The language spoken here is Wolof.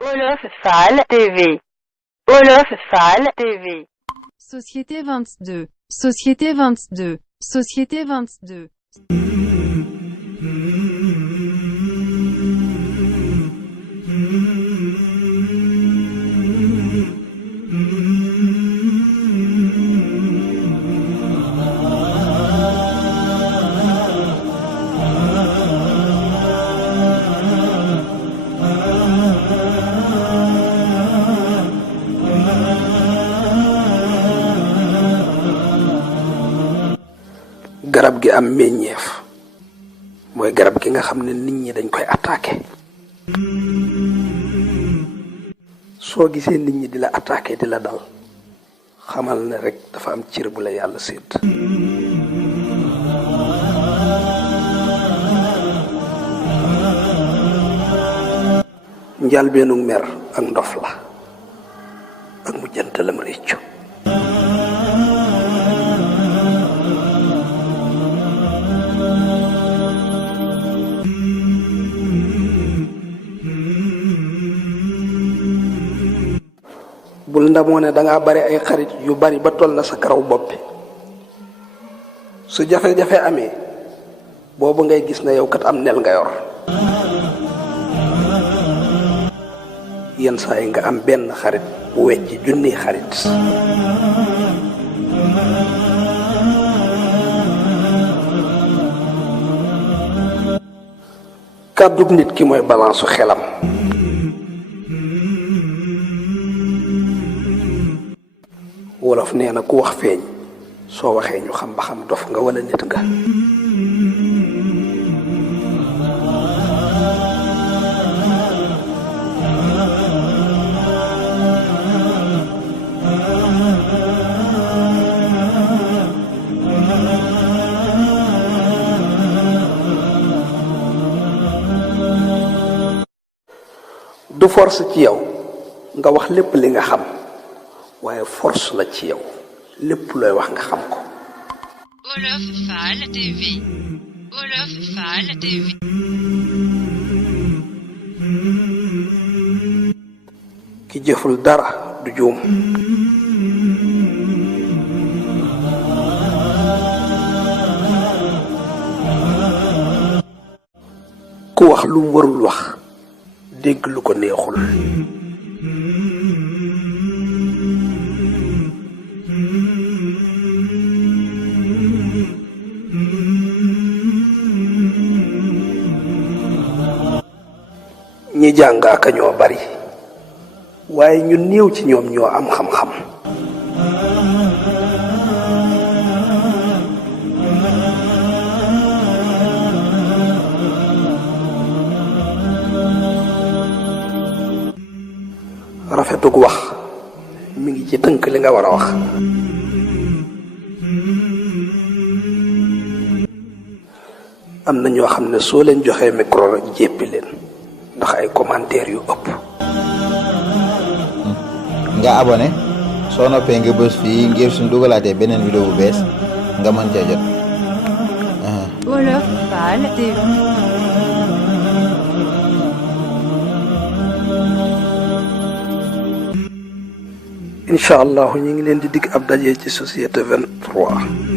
Wolof Fall TV. Wolof Fall TV. Société 22. Société 22. Société 22. garab gi am meññeef mooy garab gi nga xam ne nit ñi dañ koy attaqué soo gisee nit ñi di la attaqué di la dal xamal ne rek dafa am cër bu la yàlla sédd njalbeenu mer ak ndof la ak mu jantalam réccu bul ndamoo ne dangaa bari ay xarit yu bari ba toll na sa karaw bopp bi su jafe-jafe amee boobu ngay gis na yow kat am nel nga yor yenn saa yi nga am benn xarit bu wecc junni xarit kàddug nit ki mooy balance su xelam wolof nee na ku wax feeñ soo waxee ñu xam ba xam dof nga wala nit nga du force ci yow nga wax lépp li nga xam waaye force la ci yow lépp looy wax nga xam ko. Wolof Fall TV. Wolof Fall TV. ki jëful dara du juum. ku wax lu mu warul wax dégg lu ko neexul. ñi jàng ak ñoo bari waaye ñu néew ci ñoom ñoo am xam-xam rafetug wax mi ngi ci tënk li nga war a wax am na ñoo xam ne soo leen joxee micro rek jéppi leen ndax ay commentaire yu ëpp nga abonné soo noppee nga bës fii ngir suñ dugalaatee beneen vidéo bu bees nga mën cee jot Wolof Fall TV. incha allah ñu ngi leen di digg ab daje ci société 23